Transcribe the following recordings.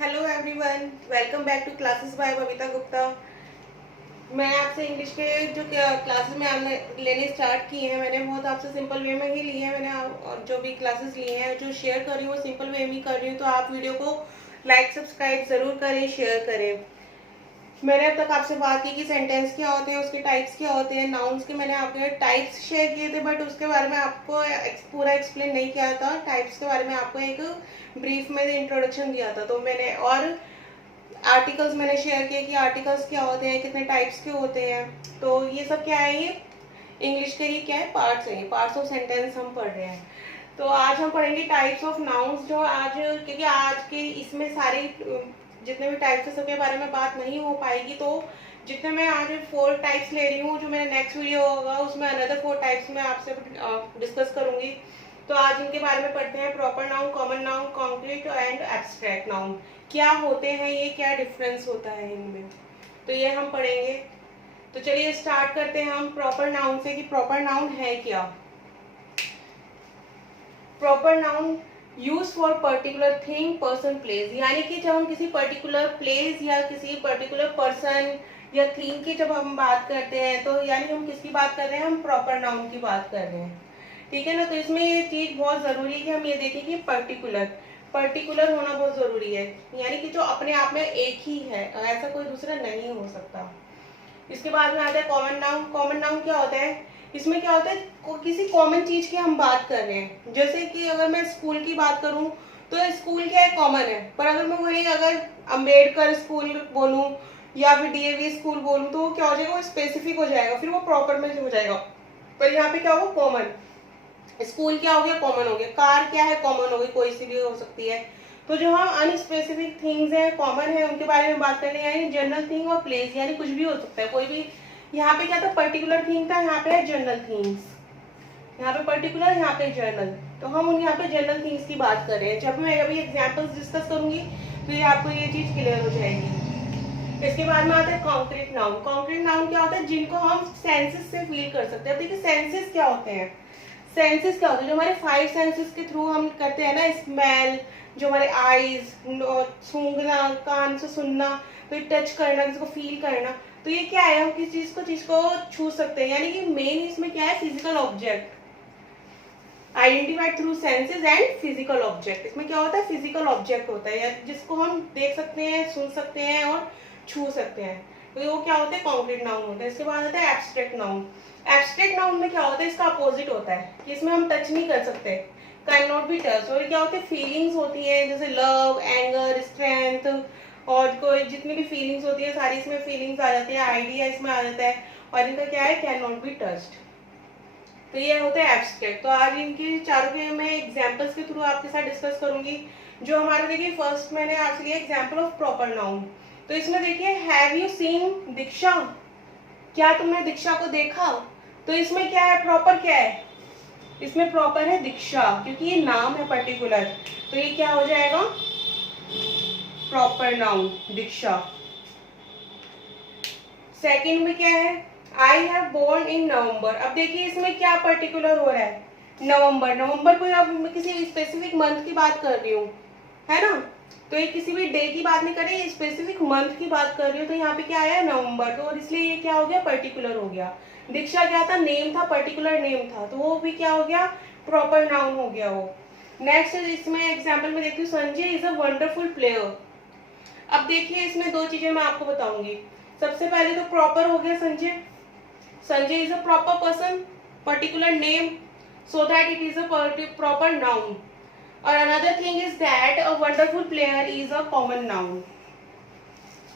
Hello everyone, welcome back to classes by Babita Gupta. मैं आपसे English के जो क्लासेस में आपने लेने स्टार्ट किए हैं, मैंने बहुत आपसे सिंपल वे में ही लिए हैं। और जो भी क्लासेस लिए हैं, जो शेयर कर रही हूँ वो सिंपल वे में ही कर रही हूँ। तो आप वीडियो को लाइक सब्सक्राइब ज़रूर करें, शेयर करें। मैंने अब तक आपसे बात की कि सेंटेंस क्या होते हैं, उसके टाइप्स क्या होते हैं, नाउन्स के मैंने आपके टाइप्स शेयर किए थे, बट उसके बारे में आपको पूरा एक्सप्लेन नहीं किया था। टाइप्स के बारे में आपको एक ब्रीफ में इंट्रोडक्शन दिया था। तो मैंने और आर्टिकल्स मैंने शेयर किए कि आर्टिकल्स क्या होते हैं, कितने टाइप्स के होते हैं। तो ये सब क्या है, ये इंग्लिश के ही क्या है, पार्ट्स हैं, पार्ट्स ऑफ सेंटेंस हम पढ़ रहे हैं। तो आज हम पढ़ेंगे टाइप्स ऑफ नाउन्स। जो आज, क्योंकि आज के इसमें सारे जितने भी टाइप्स है सबके बारे में बात नहीं हो पाएगी, तो जितने मैं आज 4 टाइप्स ले रही हूँ, जो मेरा नेक्स्ट वीडियो होगा उसमें अनदर 4 टाइप्स में आपसे डिस्कस करूंगी। तो आज इनके बारे में पढ़ते हैं। Proper noun, common noun, concrete and abstract noun क्या होते हैं, ये क्या डिफरेंस होता है इनमें, तो ये हम पढ़ेंगे। तो चलिए स्टार्ट करते हैं हम प्रॉपर नाउन से कि प्रॉपर नाउन है क्या। Proper noun use for particular thing, person, place, यानी कि जब हम किसी पर्टिकुलर प्लेस या किसी पर्टिकुलर पर्सन या थिंग की जब हम बात करते हैं, तो यानी हम किसकी बात कर रहे हैं, हम प्रॉपर नाउन की बात कर रहे हैं। ठीक है ना। तो इसमें ये चीज बहुत जरूरी है कि हम ये देखें कि पर्टिकुलर पर्टिकुलर होना बहुत जरूरी है, यानी कि जो अपने आप में एक ही है, ऐसा कोई दूसरा नहीं हो सकता। इसके बाद में आता है कॉमन नाउन। कॉमन नाउन क्या होता है, इसमें क्या होता है, किसी कॉमन चीज की हम बात कर रहे हैं। जैसे कि अगर मैं स्कूल की बात करूं, तो स्कूल क्या है, कॉमन है। पर अगर मैं वही अगर अम्बेडकर स्कूल बोलूं या फिर डीएवी स्कूल बोलूं, तो वो क्या हो जाएगा, वो स्पेसिफिक हो जाएगा, फिर वो प्रॉपर में हो जाएगा। पर यहाँ पे क्या होगा, कॉमन। स्कूल क्या हो गया, कॉमन हो गया। कार क्या है, कॉमन हो गई, कोई सी भी हो सकती है। तो जो हम अनस्पेसिफिक थिंग्स हैं, कॉमन है, उनके बारे में बात करनी है। यानी जनरल थिंग और प्लेस, यानी कुछ भी हो सकता है, कोई भी। यहाँ पे क्या था, पर्टिकुलर थिंग था, यहाँ पे है जनरल थिंग्स। यहाँ पे पर्टिकुलर, यहाँ पे जनरल। तो हम उन यहाँ पे जनरल थिंग्स की बात कर रहे हैं। जब मैं अभी एग्जाम्पल्स डिस्कस करूंगी तो ये आपको ये चीज क्लियर हो जाएगी। इसके बाद में आता है कॉन्क्रीट नाउन। कॉन्क्रीट नाउन क्या होता है, जिनको हम सेंसेस से फील कर सकते हैं। देखिए सेंसेस क्या होते हैं, सेंसेस क्या होते हैं, जो हमारे 5 सेंसेस के थ्रू हम करते हैं ना, स्मेल, जो हमारे आईज, सूंघना, कान से सुनना, तो टच करना, जिसको फील करना। तो ये क्या है, हम किसी चीज को छू सकते हैं। यानी कि मेन इसमें क्या है, physical object identified through senses and physical object. इसमें क्या होता है, फिजिकल ऑब्जेक्ट होता है, या जिसको हम देख सकते हैं, सुन सकते हैं और छू सकते हैं। तो वो क्या होता है, कॉन्क्रीट नाउन होता है। इसके बाद आता है एब्स्ट्रैक्ट नाउन। एब्स्ट्रैक्ट नाउन में क्या होता है, इसका अपोजिट होता है कि इसमें हम टच नहीं कर सकते, कैन नॉट बी टच। और क्या होते हैं, फीलिंग्स होती है, जैसे लव, एंगर, स्ट्रेंथ, और कोई जितनी भी फीलिंग्स होती है सारी इसमें फीलिंग्स आ जाती है, आइडिया इसमें आ जाता है, और इनका क्या है, कैन नॉट बी टच्ड। तो ये होते हैं एब्स्ट्रैक्ट। तो आज इनकी चारों के मैं एग्जांपल्स के थ्रू आपके साथ डिस्कस करूंगी। जो हमारे देखिए फर्स्ट मैंने आपसे लिया एग्जांपल ऑफ प्रॉपर नाउन। तो इसमें देखिए, हैव यू सीन दीक्षा, क्या तुमने दीक्षा को देखा। तो इसमें क्या है, प्रॉपर क्या है, इसमें प्रॉपर है दीक्षा, क्योंकि ये नाम है पर्टिकुलर। तो ये क्या हो जाएगा, प्रॉपर नाउन दीक्षा। सेकंड में क्या है, आई हैव बोर्न इन नवंबर। अब देखिए इसमें क्या पर्टिकुलर हो रहा है, नवंबर। नवंबर को अब मैं किसी स्पेसिफिक मंथ की बात कर रही हूँ, है ना। तो ये किसी भी डे की बात नहीं कर रही, स्पेसिफिक मंथ की बात कर रही हूँ। तो यहाँ पे क्या आया, नवंबर। तो और इसलिए ये क्या हो गया, पर्टिकुलर हो गया। दीक्षा क्या था, नेम था, पर्टिकुलर नेम था, तो वो भी क्या हो गया, प्रॉपर नाउन हो गया वो। नेक्स्ट इसमें एग्जाम्पल में देखती हूँ, Sanjay is a wonderful player. अब देखिए इसमें 2 चीजें मैं आपको बताऊंगी। सबसे पहले तो प्रॉपर हो गया Sanjay, Sanjay is a proper person, particular name, so that it is a proper noun. और another thing is that a wonderful player is a common noun.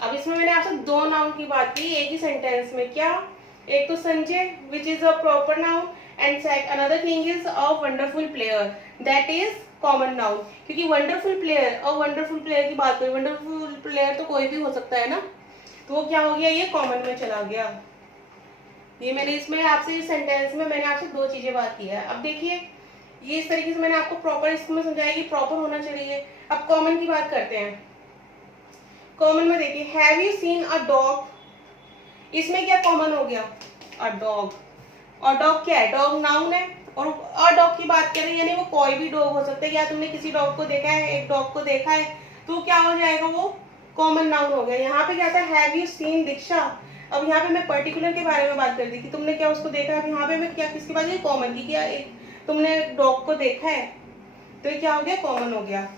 अब इसमें मैंने आपसे 2 नाउन की बात की एक ही सेंटेंस में। क्या, एक तो Sanjay which is a proper noun, and another thing is a wonderful player, that is common noun. क्योंकि wonderful player, a wonderful player की बात करें, वंडरफुल प्लेयर तो कोई भी हो सकता है ना, तो वो क्या हो गया, ये कॉमन में चला गया। ये मैंने इसमें आपसे इस सेंटेंस में मैंने आपसे 2 चीजें बात की है। अब देखिए ये इस तरीके से मैंने आपको प्रॉपर इसमें समझाया कि प्रॉपर होना चाहिए। अब कॉमन की बात करते हैं। कॉमन में देखिए, have you seen a dog. इसमें क्या कॉमन हो गया, अ डॉग। और डॉग क्या है, डॉग नाउन है, और अ डॉग की बात करें यानी वो कोई भी डॉग हो सकता है। या तुमने किसी डॉग को देखा है, एक डॉग को देखा है, तो क्या हो जाएगा, वो कॉमन नाउन हो गया। यहाँ पे क्या था, हैव यू सीन दीक्षा। अब यहाँ पे मैं पर्टिकुलर के बारे में बात कर दी कि तुमने क्या उसको देखा है। अब यहाँ पे मैं क्या किसकी बात की, कॉमन की, क्या तुमने डॉग को देखा है, तो ये क्या हो गया, कॉमन हो गया।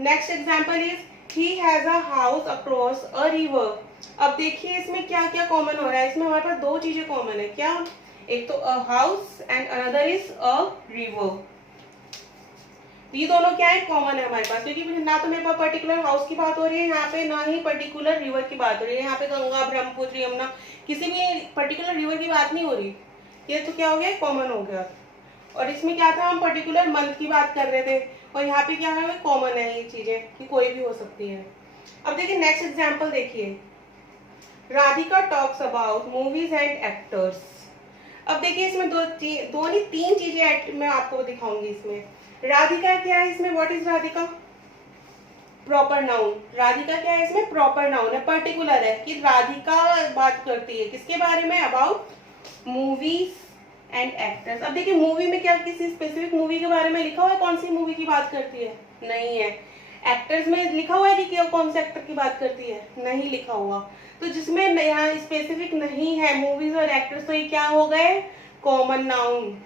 Next example is he has a house across a river. अब देखिए इसमें क्या क्या कॉमन हो रहा है, इसमें हमारे पास दो चीजें कॉमन है, क्या, एक तो a house and another is a river. ये दोनों क्या है, कॉमन है हमारे पास, क्योंकि ना तो मेरे पास पर्टिकुलर हाउस की बात हो रही है यहाँ पे, ना ही पर्टिकुलर रिवर की बात हो रही है। यहाँ पे गंगा, ब्रह्मपुत्र, यमुना, किसी भी पर्टिकुलर रिवर की बात नहीं हो रही। ये तो क्या हो गया, कॉमन हो गया। और इसमें क्या था, हम पर्टिकुलर मंथ की बात कर रहे थे, और यहाँ पे क्या है, कॉमन है ये चीजें कि कोई भी हो सकती है। अब देखिए नेक्स्ट एग्जाम्पल देखिए, Radhika talks about movies and actors. अब देखिए इसमें दो नहीं तीन चीजें मैं आपको दिखाऊंगी इसमें। राधिका क्या है इसमें, what is Radhika, proper noun. Radhika क्या है इसमें, प्रॉपर नाउन है, पर्टिकुलर है कि राधिका बात करती है किसके बारे में, अबाउट मूवीज एंड एक्टर्स। अब देखिए मूवी में क्या किसी स्पेसिफिक मूवी के बारे में लिखा हुआ है, कौन सी मूवी की बात करती है, नहीं है। एक्टर्स में लिखा हुआ है कि कौन से एक्टर की बात करती है, नहीं लिखा हुआ। तो जिसमें यहाँ स्पेसिफिक नहीं है मूवीज और एक्टर्स, तो ये क्या हो गए, कॉमन नाउन।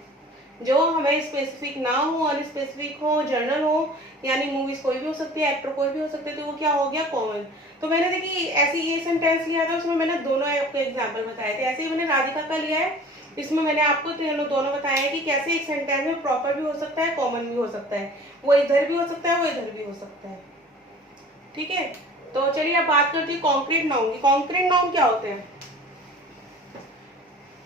जो हमें स्पेसिफिक ना हो, अनस्पेसिफिक हो, जनरल हो, यानी मूवीज कोई भी हो सकती है, एक्टर कोई भी हो सकते हैं, तो वो क्या हो गया, कॉमन। तो मैंने देखिए ऐसे ये सेंटेंस लिया था, उसमें मैंने दोनों आपको एग्जांपल बताए थे। ऐसे ही मैंने राधिका का लिया है, इसमें मैंने आपको दोनों बताया है कि कैसे एक सेंटेंस में प्रॉपर भी हो सकता है, कॉमन भी हो सकता है, वो इधर भी हो सकता है, वो इधर भी हो सकता है। ठीक है, तो चलिए अब बात करते हैं कॉन्क्रीट नाउन की। कॉन्क्रीट नाउन क्या होते हैं,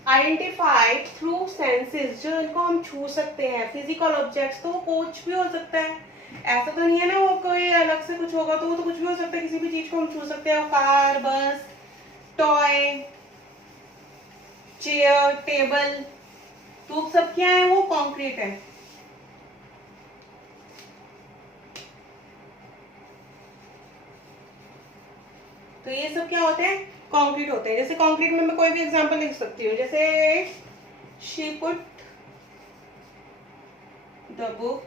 आइडेंटिफाइड थ्रू सेंसेस, जो इनको हम छू सकते हैं, फिजिकल ऑब्जेक्ट्स, तो वो कुछ भी हो सकता है। ऐसा तो नहीं है ना वो कोई अलग से कुछ होगा, तो वो तो कुछ भी हो सकता है, किसी भी चीज को हम छू सकते हैं, कार, बस, टॉय, चेयर, टेबल, तो सब क्या है, वो कॉन्क्रीट है। तो ये सब क्या होते हैं, कॉन्क्रीट होते हैं। जैसे कॉन्क्रीट में मैं कोई भी एग्जांपल लिख सकती हूँ, जैसे she put the book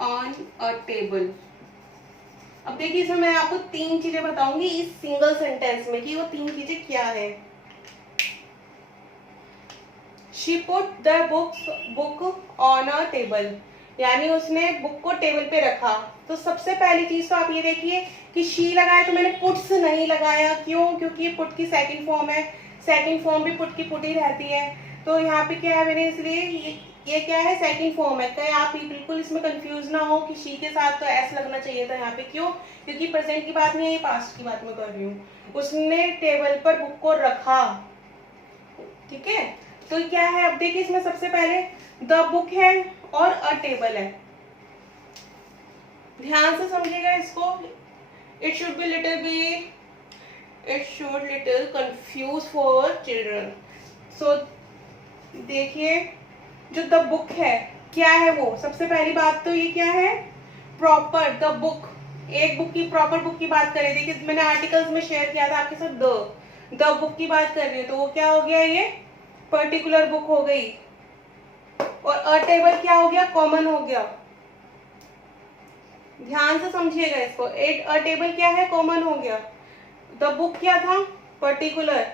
on a table. अब देखिए इसमें मैं आपको तीन चीजें बताऊंगी इस सिंगल सेंटेंस में कि वो तीन चीजें क्या है। She put the book on a table, यानी उसने बुक को टेबल पे रखा। तो सबसे पहली चीज तो आप ये देखिए कि शी लगाया, तो मैंने पुट्स नहीं लगाया, क्यों, क्योंकि ये पुट की सेकंड फॉर्म है, सेकंड फॉर्म भी पुट की पुट ही रहती है। तो यहाँ पे क्या है, मैंने इसलिए ये क्या है, सेकंड फॉर्म है। कहीं आप बिल्कुल इसमें कंफ्यूज ना हो कि शी के साथ तो एस लगना चाहिए था यहाँ पे, क्यों, क्योंकि प्रेजेंट की बात नहीं है, ये पास्ट की बात मैं कर रही हूँ। उसने टेबल पर बुक को रखा, ठीक है। तो क्या है, अब देखिए इसमें सबसे पहले द बुक है और अ टेबल है, ध्यान से समझिएगा इसको। It should be little confuse for children. So देखिए जो द बुक है क्या है, वो सबसे पहली बात तो ये क्या है, प्रॉपर द बुक, एक बुक की, प्रॉपर बुक की बात कर रही थी कि मैंने आर्टिकल्स में शेयर किया था आपके साथ, द बुक की बात कर रही है, तो वो क्या हो गया, ये पर्टिकुलर बुक हो गई। और अ टेबल क्या हो गया, कॉमन हो गया। ध्यान से समझिएगा इसको, एक अ टेबल क्या है, कॉमन हो गया। द बुक क्या था, पर्टिकुलर,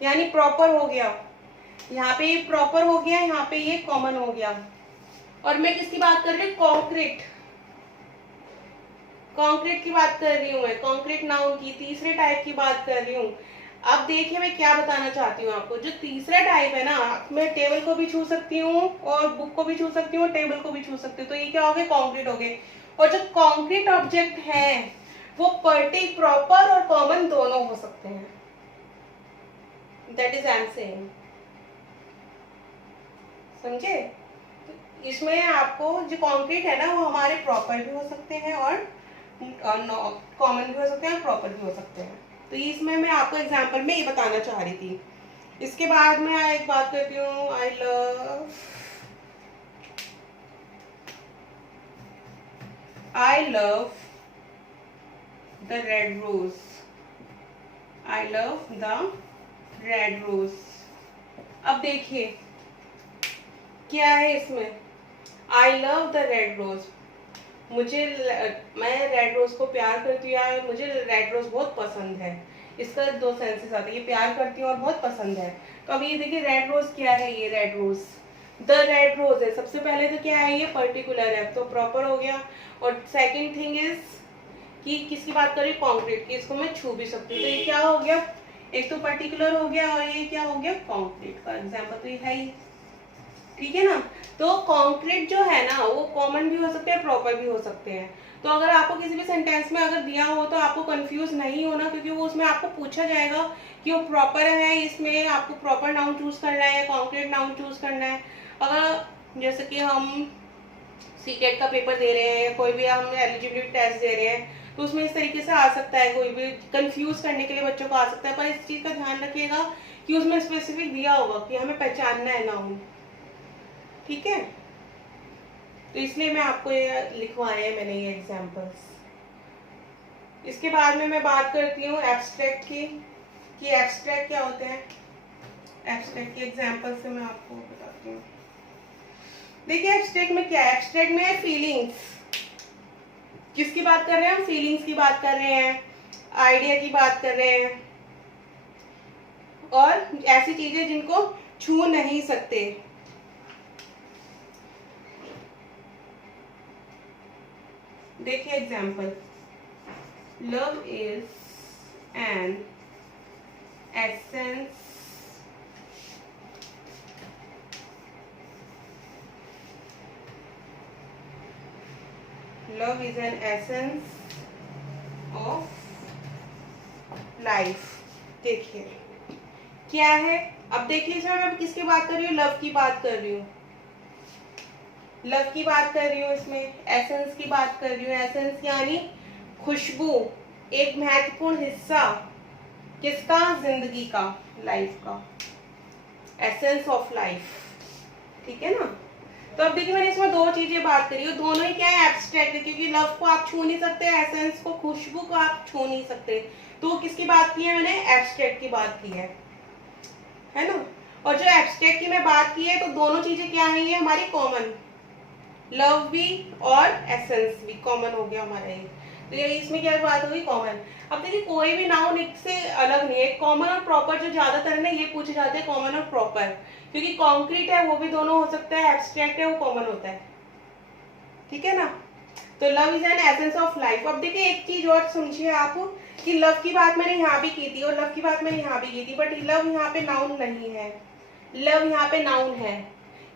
यानी प्रॉपर हो गया। यहाँ पे ये प्रॉपर हो गया, यहाँ पे ये कॉमन हो गया। और मैं किसकी बात कर रही हूँ, कॉन्क्रीट, कॉन्क्रीट की बात कर रही हूँ मैं, कॉन्क्रीट नाउन की तीसरे टाइप की बात कर रही हूँ। अब देखिए मैं क्या बताना चाहती हूँ आपको, जो तीसरा टाइप है ना, मैं टेबल को भी छू सकती हूँ और बुक को भी छू सकती हूँ, टेबल को भी छू सकती हूँ, तो ये क्या हो गए, कॉन्क्रीट हो गए। और जो कॉन्क्रीट ऑब्जेक्ट है वो प्रॉपर और कॉमन दोनों हो सकते हैं, that is I am saying, समझे। इसमें आपको जो कॉन्क्रीट है ना, वो हमारे प्रॉपर भी हो सकते हैं और कॉमन भी हो सकते हैं और प्रॉपर भी हो सकते हैं। तो इसमें मैं आपको एग्जांपल में ये बताना चाह रही थी। इसके बाद मैं एक बात करती हूँ, I love the red rose, I love the red rose. अब देखिए क्या है इसमें, I love the red rose, मैं रेड रोज को प्यार करती हूँ या मुझे रेड रोज बहुत पसंद है, इसका दो सेंसेस आते हैं, ये प्यार करती हूँ और बहुत पसंद है। तो अब ये देखिए रेड रोज क्या है, ये red rose the red rose है। सबसे पहले तो क्या है, ये पर्टिकुलर है तो प्रॉपर हो गया। और सेकंड थिंग इज कि किसकी बात करें, कॉन्क्रीट की, इसको मैं छू भी सकती हूँ। तो ये क्या हो गया, एक तो पर्टिकुलर हो गया और ये क्या हो गया, कॉन्क्रीट का एग्जाम्पल तो ये है ही, ठीक है ना। तो कॉन्क्रीट जो है ना वो कॉमन भी हो सकते हैं, प्रॉपर भी हो सकते हैं। तो अगर आपको किसी भी सेंटेंस में अगर दिया हो तो आपको कंफ्यूज नहीं होना, क्योंकि वो उसमें आपको पूछा जाएगा कि वो प्रॉपर है, इसमें आपको प्रॉपर नाउन चूज करना है, कॉन्क्रीट नाउन चूज करना है। अगर जैसे कि हम सीटेट का पेपर दे रहे हैं, कोई भी हम एलिजिबिलिटी टेस्ट दे रहे हैं, तो उसमें इस तरीके से आ सकता है, कोई भी कंफ्यूज करने के लिए बच्चों को आ सकता है। पर इस चीज का ध्यान रखिएगा कि उसमें स्पेसिफिक दिया होगा कि हमें पहचानना है नाउन, ठीक है। तो इसलिए मैं आपको ये लिखवाए हैं मैंने ये एग्जांपल्स। इसके बाद में मैं बात करती हूँ एब्स्ट्रैक्ट की, कि एब्स्ट्रैक्ट क्या होते हैं। एब्स्ट्रैक्ट के एग्जांपल से मैं आपको बताती हूँ। देखिए एब्स्ट्रैक्ट में क्या है, एब्स्ट्रैक्ट में है फीलिंग्स। किसकी बात कर रहे हैं हम, फीलिंग्स की बात कर रहे हैं, आइडिया की बात कर रहे हैं, और ऐसी चीजें जिनको छू नहीं सकते। देखिए example, love is an essence love is an essence of life. देखिए क्या है, अब देखिए इसमें मैं किसकी बात कर रही हूँ, लव की बात कर रही हूँ, लव की बात कर रही हूँ, इसमें एसेंस की बात कर रही हूँ। एसेंस यानी खुशबू, एक महत्वपूर्ण हिस्सा किसका, जिंदगी का, लाइफ का, एसेंस ऑफ लाइफ, ठीक है ना। तो अब देखिए मैंने इसमें दो चीजें बात करी है, दोनों ही क्या है, एब्स्ट्रैक्ट है, क्योंकि लव को आप छू नहीं सकते, एसेंस को, खुशबू को आप छू नहीं सकते। तो किसकी बात की है मैंने, एब्स्ट्रैक्ट की बात की है ना। और जो एब्स्ट्रैक्ट की मैं बात की है, तो दोनों चीजें क्या है, ये हमारी कॉमन, लव भी और एसेंस भी कॉमन हो गया हमारा ये। तो ये इसमें क्या बात होगी, कॉमन। अब देखिए कोई भी नाउन एक से अलग नहीं है, कॉमन और प्रॉपर जो ज्यादातर ना ये पूछे जाते हैं, कॉमन और प्रॉपर, क्योंकि कॉन्क्रीट है वो भी दोनों हो सकता है, एब्स्ट्रैक्ट है वो कॉमन होता है, ठीक है ना। तो love is an essence of life. अब देखिए एक चीज और समझिए आप, कि लव की बात मैंने यहाँ भी की थी और लव की बात मैंने यहाँ भी की थी, बट लव यहाँ पे नाउन नहीं है, लव यहाँ पे नाउन है,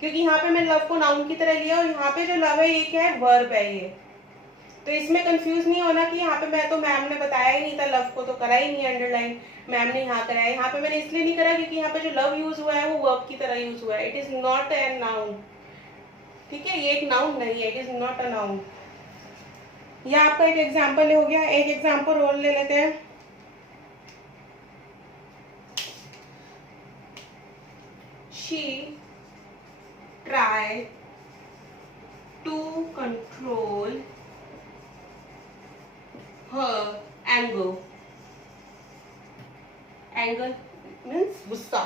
क्योंकि यहाँ पे मैं लव को नाउन की तरह लिया, और यहाँ पे जो लव है ये क्या है, वर्ब है ये। तो इसमें कंफ्यूज नहीं होना कि यहाँ पे मैं तो मैम ने बताया ही नहीं था, लव को तो करा ही नहीं अंडरलाइन, मैम ने यहाँ कराया। यहाँ पे मैंने इसलिए नहीं करा क्योंकि यहाँ पे जो लव यूज हुआ है वो वर्ब की तरह यूज हुआ है, it is not a noun, ठीक है, ये एक नाउन नहीं है, it is not a noun. यह आपका एक एग्जाम्पल हो गया। एक एग्जाम्पल और ले लेते हैं, she try to control her anger, anger means गुस्सा।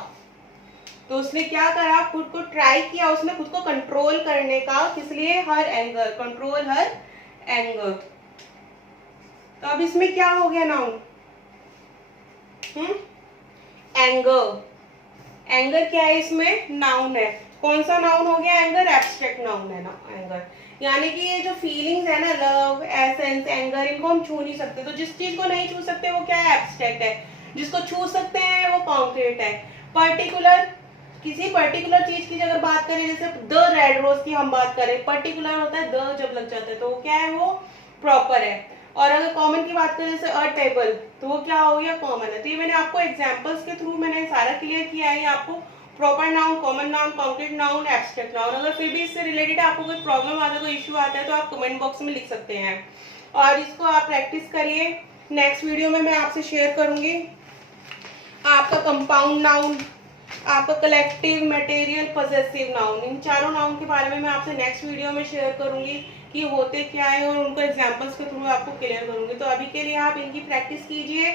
तो उसने क्या करा, खुद को ट्राई किया, उसने खुद को कंट्रोल करने का, किस लिए, हर एंगर, कंट्रोल हर एंगर। तो अब इसमें क्या हो गया नाउन, एंगर। एंगर क्या है, इसमें नाउन है। कौन सा नाउन हो गया, एंगर, एब्स्ट्रैक्ट नाउन है ना एंगर। यानी कि ये जो फीलिंग्स है ना, लव, एसेंस, एंगर, इनको हम छू नहीं सकते। तो जिस चीज को नहीं छू सकते वो क्या है, एब्स्ट्रैक्ट है। जिसको छू सकते हैं वो कॉन्क्रीट है। पर्टिकुलर, किसी पर्टिकुलर चीज की अगर बात करें, जैसे द रेड रोज की हम बात करें, पर्टिकुलर होता है द जब लग जाता है तो वो क्या है, वो प्रॉपर है। और अगर कॉमन की बात करें जैसे अ टेबल, तो वो क्या हो गया, कॉमन है। तो ये मैंने आपको एग्जांपल्स के थ्रू मैंने सारा क्लियर किया है आपको, proper noun, common noun, concrete noun, abstract noun. अगर फिर भी इससे रिलेटेड आपको कोई प्रॉब्लम आता है, कोई इश्यू आता है, तो आप कमेंट बॉक्स में लिख सकते हैं और इसको आप प्रैक्टिस करिए। नेक्स्ट वीडियो में मैं आपसे शेयर करूंगी आपका कंपाउंड नाउन, आपका कलेक्टिव, मटेरियल, पॉसेसिव नाउन, इन चारों नाउन के बारे में मैं आपसे नेक्स्ट वीडियो में शेयर करूंगी कि होते क्या है, और उनको एग्जांपल्स के थ्रू आपको क्लियर करूंगी। तो अभी के लिए आप इनकी प्रैक्टिस कीजिए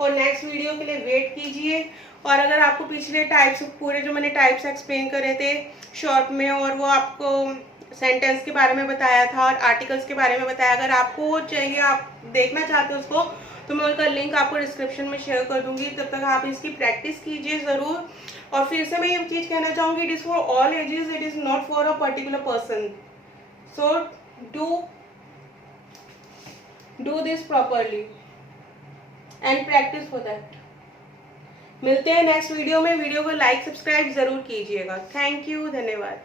और नेक्स्ट वीडियो के लिए वेट कीजिए। और अगर आपको पिछले टाइप्स पूरे जो मैंने टाइप्स एक्सप्लेन करे थे शॉर्ट में, और वो आपको सेंटेंस के बारे में बताया था और आर्टिकल्स के बारे में बताया, अगर आपको वो चाहिए, आप देखना चाहते हो उसको, तो मैं उनका लिंक आपको डिस्क्रिप्शन में शेयर कर दूंगी। तब तक आप इसकी प्रैक्टिस कीजिए ज़रूर। और फिर से मैं ये चीज़ कहना चाहूँगी, it is for all ages, it is not for a particular person. So do this properly and practice for that. मिलते हैं नेक्स्ट वीडियो में। वीडियो को लाइक सब्सक्राइब ज़रूर कीजिएगा। थैंक यू, धन्यवाद।